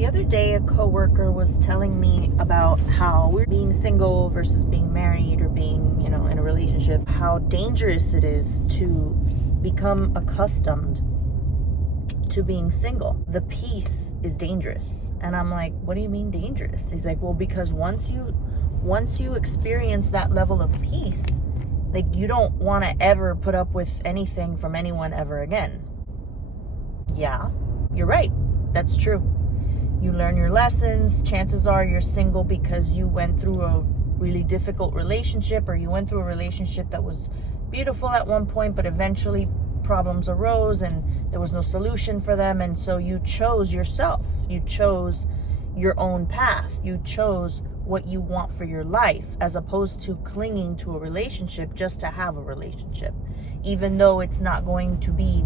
The other day, a coworker was telling me about how we're being single versus being married or being, in a relationship, how dangerous it is to become accustomed to being single. The peace is dangerous. And I'm like, what do you mean dangerous? He's like, well, because once you experience that level of peace, like, you don't want to ever put up with anything from anyone ever again. Yeah, you're right. That's true. You learn your lessons. Chances are you're single because you went through a really difficult relationship, or you went through a relationship that was beautiful at one point, but eventually problems arose and there was no solution for them. And so you chose yourself. You chose your own path. You chose what you want for your life, as opposed to clinging to a relationship just to have a relationship, even though it's not going to be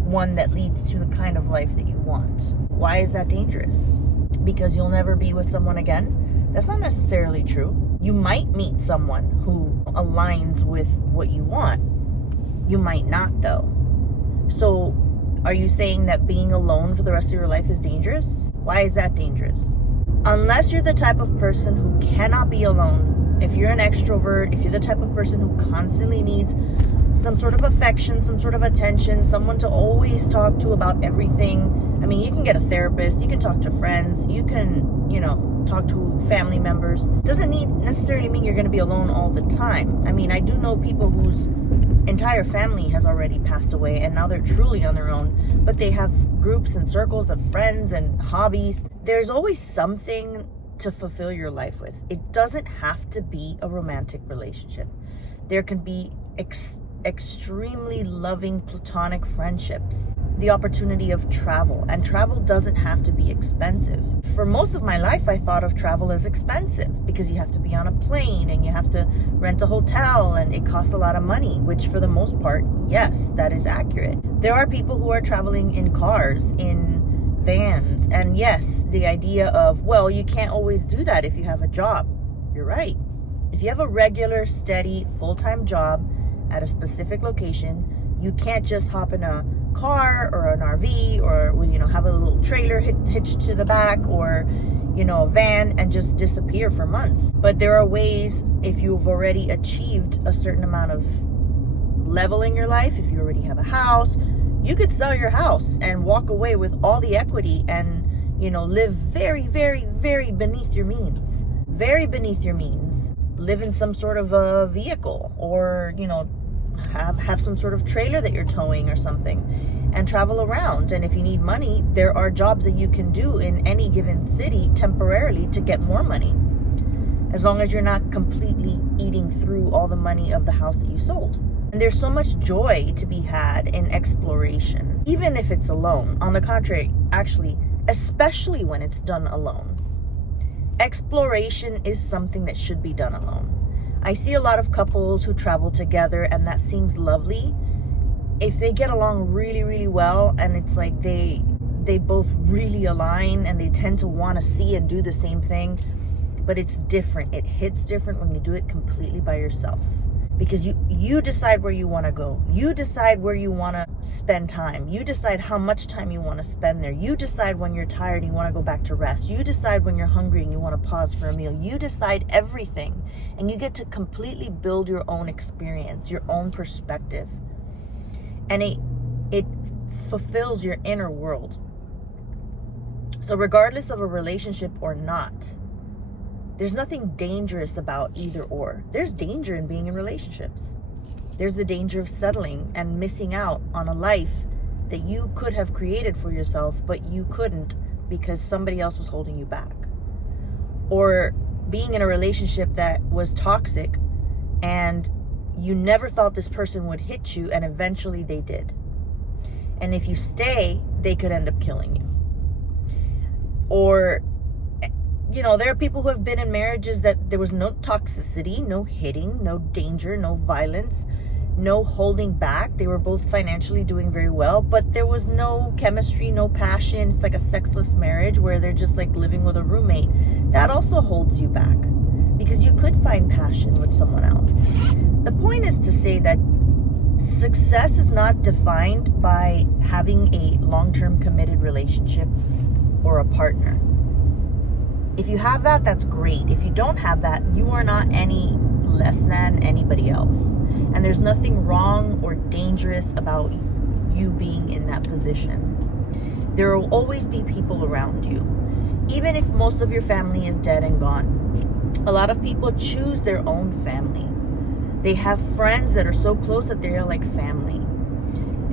one that leads to the kind of life that you want. Why is that dangerous? Because you'll never be with someone again? That's not necessarily true. You might meet someone who aligns with what you want. You might not, though. So are you saying that being alone for the rest of your life is dangerous? Why is that dangerous? Unless you're the type of person who cannot be alone, if you're an extrovert, if you're the type of person who constantly needs some sort of affection, some sort of attention, someone to always talk to about everything. I mean, you can get a therapist, you can talk to friends, you can, talk to family members. Doesn't necessarily mean you're going to be alone all the time. I mean, I do know people whose entire family has already passed away and now they're truly on their own, but they have groups and circles of friends and hobbies. There's always something to fulfill your life with. It doesn't have to be a romantic relationship. There can be extremely loving platonic friendships, the opportunity of travel, and travel doesn't have to be expensive. For most of my life, I thought of travel as expensive because you have to be on a plane and you have to rent a hotel and it costs a lot of money, which for the most part, yes, that is accurate. There are people who are traveling in cars, in vans, and yes, the idea of, well, you can't always do that if you have a job. You're right. If you have a regular, steady, full-time job at a specific location, you can't just hop in a car or an RV or have a little trailer hitched to the back or a van and just disappear for months. But there are ways, if you've already achieved a certain amount of level in your life, if you already have a house, you could sell your house and walk away with all the equity and live very, very, very beneath your means. Very beneath your means. Live in some sort of a vehicle, or have some sort of trailer that you're towing or something, and travel around. And if you need money, there are jobs that you can do in any given city temporarily to get more money, as long as you're not completely eating through all the money of the house that you sold. And there's so much joy to be had in exploration, even if it's alone. On the contrary, actually, especially when it's done alone. Exploration is something that should be done alone. I see a lot of couples who travel together, and that seems lovely if they get along really, really well, and it's like they both really align and they tend to want to see and do the same thing. But it's different. It hits different when you do it completely by yourself, because you decide where you want to go. You decide where you want to spend time. You decide how much time you want to spend there. You decide when you're tired and you want to go back to rest. You decide when you're hungry and you want to pause for a meal. You decide everything, and you get to completely build your own experience, your own perspective. And it fulfills your inner world. So regardless of a relationship or not, there's nothing dangerous about either or. There's danger in being in relationships. There's the danger of settling and missing out on a life that you could have created for yourself, but you couldn't because somebody else was holding you back. Or being in a relationship that was toxic and you never thought this person would hit you, and eventually they did. And if you stay, they could end up killing you. Or there are people who have been in marriages that there was no toxicity, no hitting, no danger, no violence, no holding back. They were both financially doing very well, but there was no chemistry, no passion. It's like a sexless marriage where they're just like living with a roommate. That also holds you back because you could find passion with someone else. The point is to say that success is not defined by having a long-term committed relationship or a partner. If you have that, that's great. If you don't have that, you are not any less than anybody else. And there's nothing wrong or dangerous about you being in that position. There will always be people around you. Even if most of your family is dead and gone, a lot of people choose their own family. They have friends that are so close that they're like family.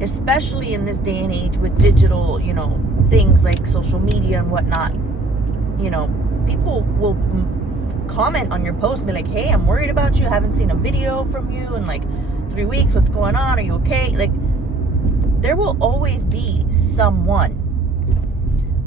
Especially in this day and age with digital, things like social media and whatnot. People will comment on your post and be like, hey, I'm worried about you. I haven't seen a video from you in like 3 weeks. What's going on? Are you okay? Like, there will always be someone.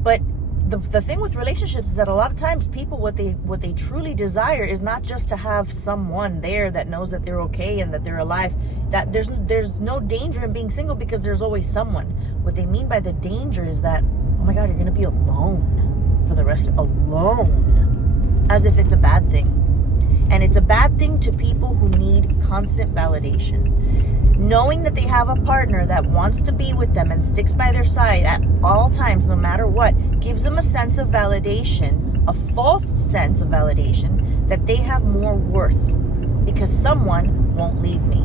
But the thing with relationships is that a lot of times people, what they truly desire is not just to have someone there that knows that they're okay and that they're alive. That there's no danger in being single because there's always someone. What they mean by the danger is that, oh my God, you're gonna be alone for the rest of alone, as if it's a bad thing. And it's a bad thing to people who need constant validation. Knowing that they have a partner that wants to be with them and sticks by their side at all times, no matter what, gives them a sense of validation, a false sense of validation, that they have more worth because someone won't leave me.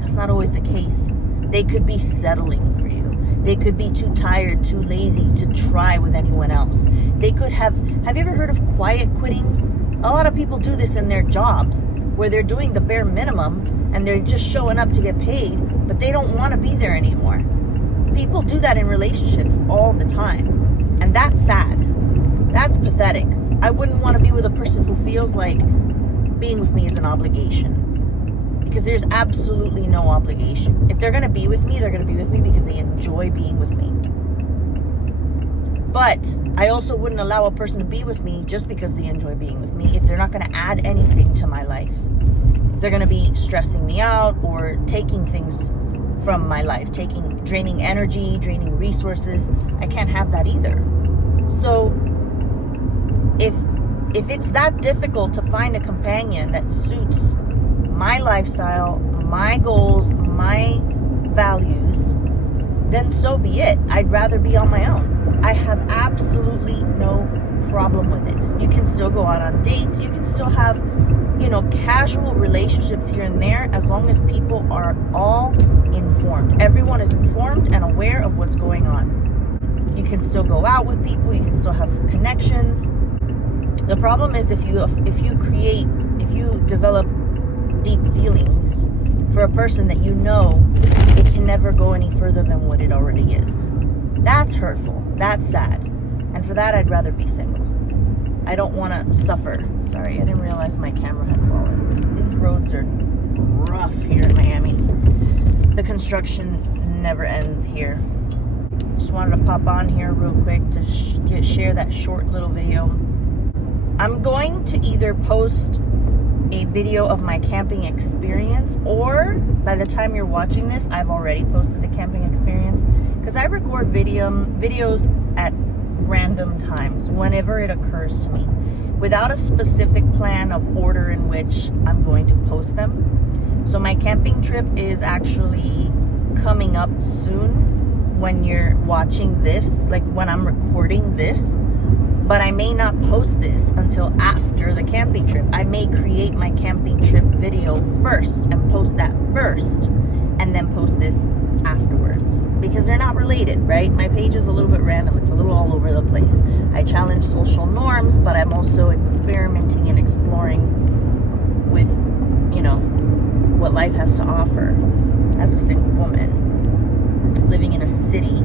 That's not always the case. They could be settling for you. They could be too tired, too lazy to try with anyone else. They could have you ever heard of quiet quitting? A lot of people do this in their jobs, where they're doing the bare minimum and they're just showing up to get paid, but they don't want to be there anymore. People do that in relationships all the time. And that's sad. That's pathetic. I wouldn't want to be with a person who feels like being with me is an obligation. Because there's absolutely no obligation. If they're going to be with me, they're going to be with me because they enjoy being with me. But I also wouldn't allow a person to be with me just because they enjoy being with me if they're not going to add anything to my life. If they're going to be stressing me out or taking things from my life, draining energy, draining resources, I can't have that either. So if it's that difficult to find a companion that suits my lifestyle, my goals, my values, then so be it. I'd rather be on my own. I have absolutely no problem with it. You can still go out on dates. You can still have, casual relationships here and there, as long as people are all informed. Everyone is informed and aware of what's going on. You can still go out with people. You can still have connections. The problem is if you develop deep feelings for a person that it can never go any further than what it already is. That's hurtful. That's sad. And for that, I'd rather be single. I don't want to suffer. Sorry, I didn't realize my camera had fallen. These roads are rough here in Miami. The construction never ends here. Just wanted to pop on here real quick to share that short little video. I'm going to either post a video of my camping experience, or by the time you're watching this, I've already posted the camping experience, because I record videos at random times whenever it occurs to me, without a specific plan of order in which I'm going to post them. So my camping trip is actually coming up soon when you're watching this, like when I'm recording this. But I may not post this until after the camping trip. I may create my camping trip video first and post that first, and then post this afterwards, because they're not related, right? My page is a little bit random. It's a little all over the place. I challenge social norms, but I'm also experimenting and exploring with, what life has to offer as a single woman living in a city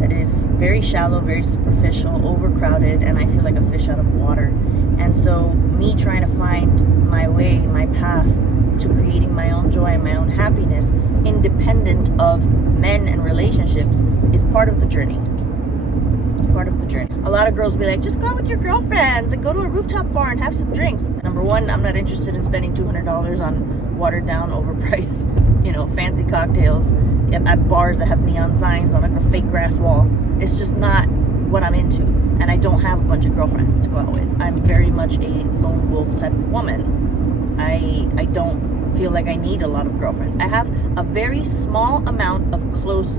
that is very shallow, very superficial, overcrowded, and I feel like a fish out of water. And so me trying to find my way, my path to creating my own joy and my own happiness, independent of men and relationships, is part of the journey. It's part of the journey. A lot of girls will be like, just go out with your girlfriends and go to a rooftop bar and have some drinks. Number one, I'm not interested in spending $200 on watered down, overpriced, fancy cocktails at bars that have neon signs on a fake grass wall. It's just not what I'm into. And I don't have a bunch of girlfriends to go out with. I'm very much a lone wolf type of woman. I don't feel like I need a lot of girlfriends. I have a very small amount of close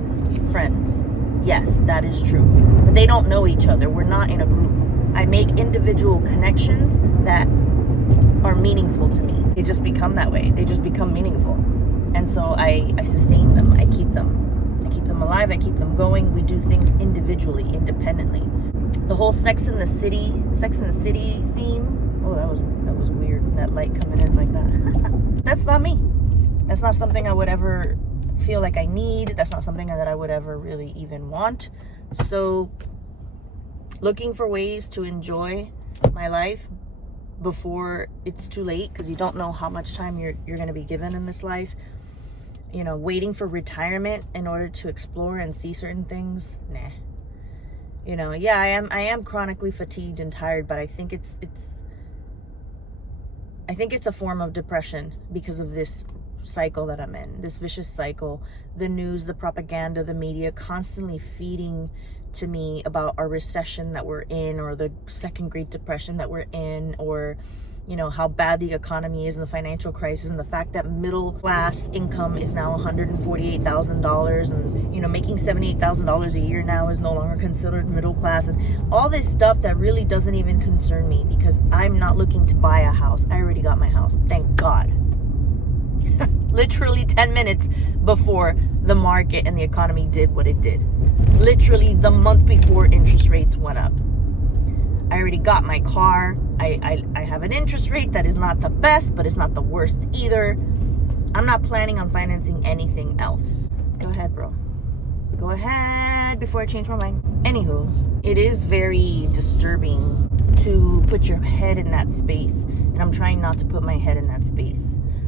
friends. Yes, that is true. But they don't know each other. We're not in a group. I make individual connections that are meaningful to me. They just become that way. They just become meaningful. And so I sustain them. I keep them alive. I keep them going. We do things individually, independently. The whole Sex in the City theme. Oh, that was weird. That light coming in like that. That's not me. That's not something I would ever feel like I need. That's not something that I would ever really even want. So looking for ways to enjoy my life before it's too late, because you don't know how much time you're going to be given in this life. You know, waiting for retirement in order to explore and see certain things. Nah. You know, yeah, I am chronically fatigued and tired, but I think it's a form of depression because of this cycle that I'm in, this vicious cycle. The news, the propaganda, the media constantly feeding to me about our recession that we're in, or the second Great Depression that we're in, or you know, how bad the economy is and the financial crisis, and the fact that middle class income is now $148,000, and you know, making $78,000 a year now is no longer considered middle class, and all this stuff that really doesn't even concern me, because I'm not looking to buy a house. I already got my house, thank God. Literally 10 minutes before the market and the economy did what it did. Literally the month before interest rates went up. I already got my car. I have an interest rate that is not the best, but it's not the worst either. I'm not planning on financing anything else. Go ahead, bro. Go ahead before I change my mind. Anywho, it is very disturbing to put your head in that space. And I'm trying not to put my head in that space.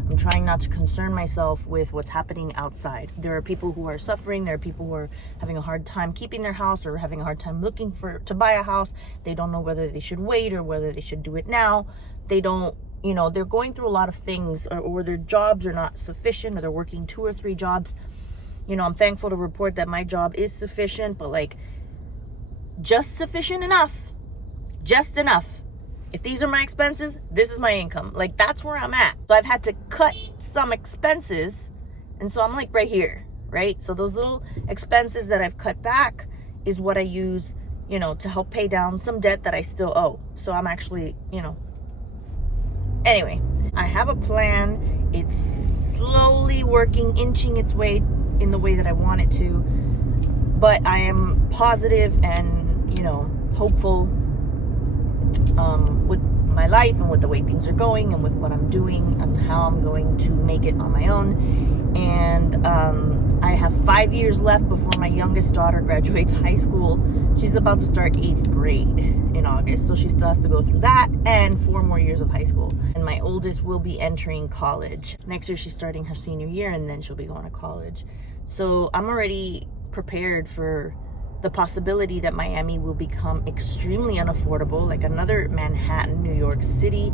I'm trying not to concern myself with what's happening outside. There are people who are suffering. There are people who are having a hard time keeping their house, or having a hard time looking to buy a house. They don't know whether they should wait or whether they should do it now. They don't, you know, they're going through a lot of things, or their jobs are not sufficient, or they're working 2 or 3 jobs. You know, I'm thankful to report that my job is sufficient, but like just sufficient enough, just enough. If these are my expenses, this is my income. Like, that's where I'm at. So I've had to cut some expenses. And so I'm like right here, right? So those little expenses that I've cut back is what I use, you know, to help pay down some debt that I still owe. So I'm actually, you know, anyway, I have a plan. It's slowly working, inching its way in the way that I want it to. But I am positive and, you know, hopeful with my life and with the way things are going and with what I'm doing and how I'm going to make it on my own. And I have 5 years left before my youngest daughter graduates high school. She's about to start 8th grade in August, so she still has to go through that and 4 more years of high school. And my oldest will be entering college. Next year she's starting her senior year, and then she'll be going to college. So I'm already prepared for the possibility that Miami will become extremely unaffordable, like another Manhattan, New York City.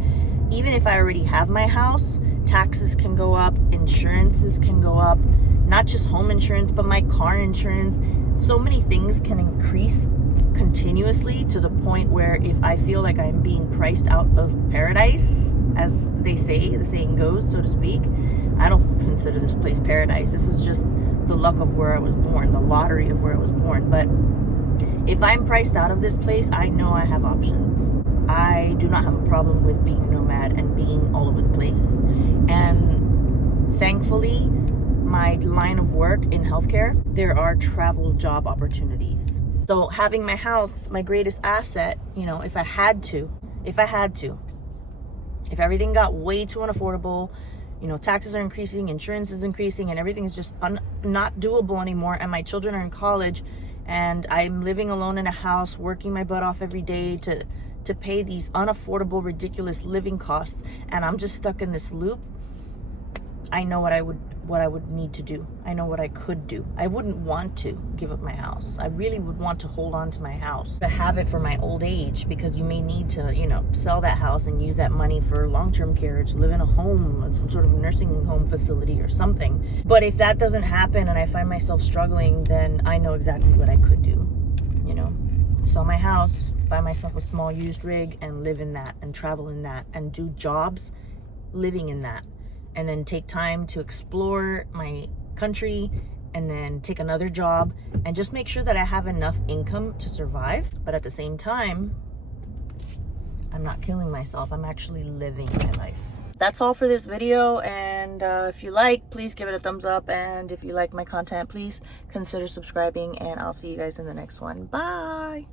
Even if I already have my house, taxes can go up, insurances can go up, not just home insurance, but my car insurance. So many things can increase continuously to the point where if I feel like I'm being priced out of paradise, as they say, the saying goes, so to speak, I don't consider this place paradise. This is just the luck of where I was born, the lottery of where I was born. But if I'm priced out of this place, I know I have options. I do not have a problem with being a nomad and being all over the place. And thankfully, my line of work in healthcare, there are travel job opportunities. So having my house, my greatest asset, you know, if everything got way too unaffordable, you know, taxes are increasing, insurance is increasing, and everything is just not doable anymore, and my children are in college, and I'm living alone in a house, working my butt off every day to pay these unaffordable, ridiculous living costs, and I'm just stuck in this loop. I know what I would need to do. I know what I could do. I wouldn't want to give up my house. I really would want to hold on to my house, to have it for my old age, because you may need to, you know, sell that house and use that money for long-term care, to live in a home, some sort of nursing home facility or something. But if that doesn't happen and I find myself struggling, then I know exactly what I could do. You know, sell my house, buy myself a small used rig and live in that and travel in that and do jobs living in that. And then take time to explore my country and then take another job and just make sure that I have enough income to survive. But at the same time, I'm not killing myself. I'm actually living my life. That's all for this video, and if you like, please give it a thumbs up, and if you like my content, please consider subscribing, and I'll see you guys in the next one. Bye.